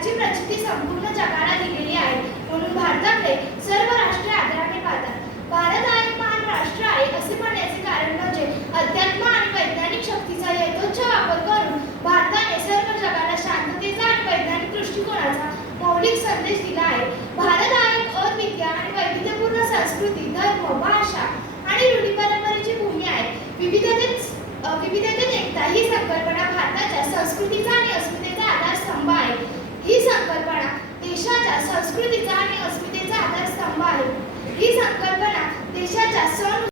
याची प्रचिती संपूर्ण जगाला दिलेली आहे. म्हणून भारताकडे सर्व राष्ट्र आदराने पाहतात. भारत हा एक महान राष्ट्र आहे असे म्हणण्याचे कारण म्हणजे अध्यात्म आणि वैज्ञानिक शक्तीचा यथोच्च वापर करून भारताने सर्व जगाला शांततेचा आणि वैज्ञानिक दृष्टिकोनाचा मौलिक संदेश दिला आहे. भारत हा एक अद्वितीय आणि वैविध्यपूर्ण संस्कृती धर्म भाषा आणि रूढी परंपरेची भूमी आहे. विविधतेत विविधतेत एकता ही संकल्पना